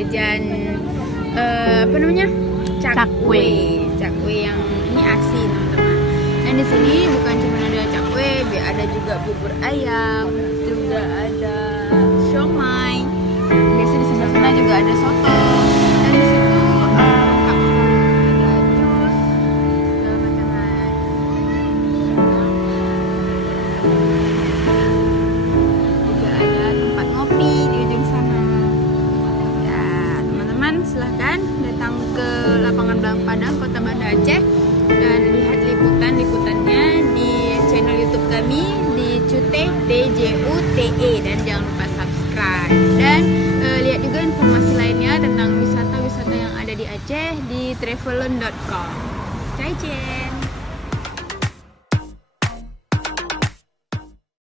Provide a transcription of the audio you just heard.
jajan apa namanya? Cakwe yang ini asin, teman-teman. Dan di sini bukan cuma ada cakwe, ada juga bubur ayam, juga ada siomay. Biasa di sebelah sana juga ada soto. Dan di situ lengkap sekali, ada jus segala macam. Juga ada tempat ngopi di ujung sana. Ya, teman-teman silahkan datang ke lapangan Belang Padang, Kota Banda Aceh, dan lihat liputannya di channel YouTube kami di Cute TJUTE, dan jangan lupa subscribe dan lihat juga informasi lainnya tentang wisata-wisata yang ada di Aceh di travelon.com. Cai Cien.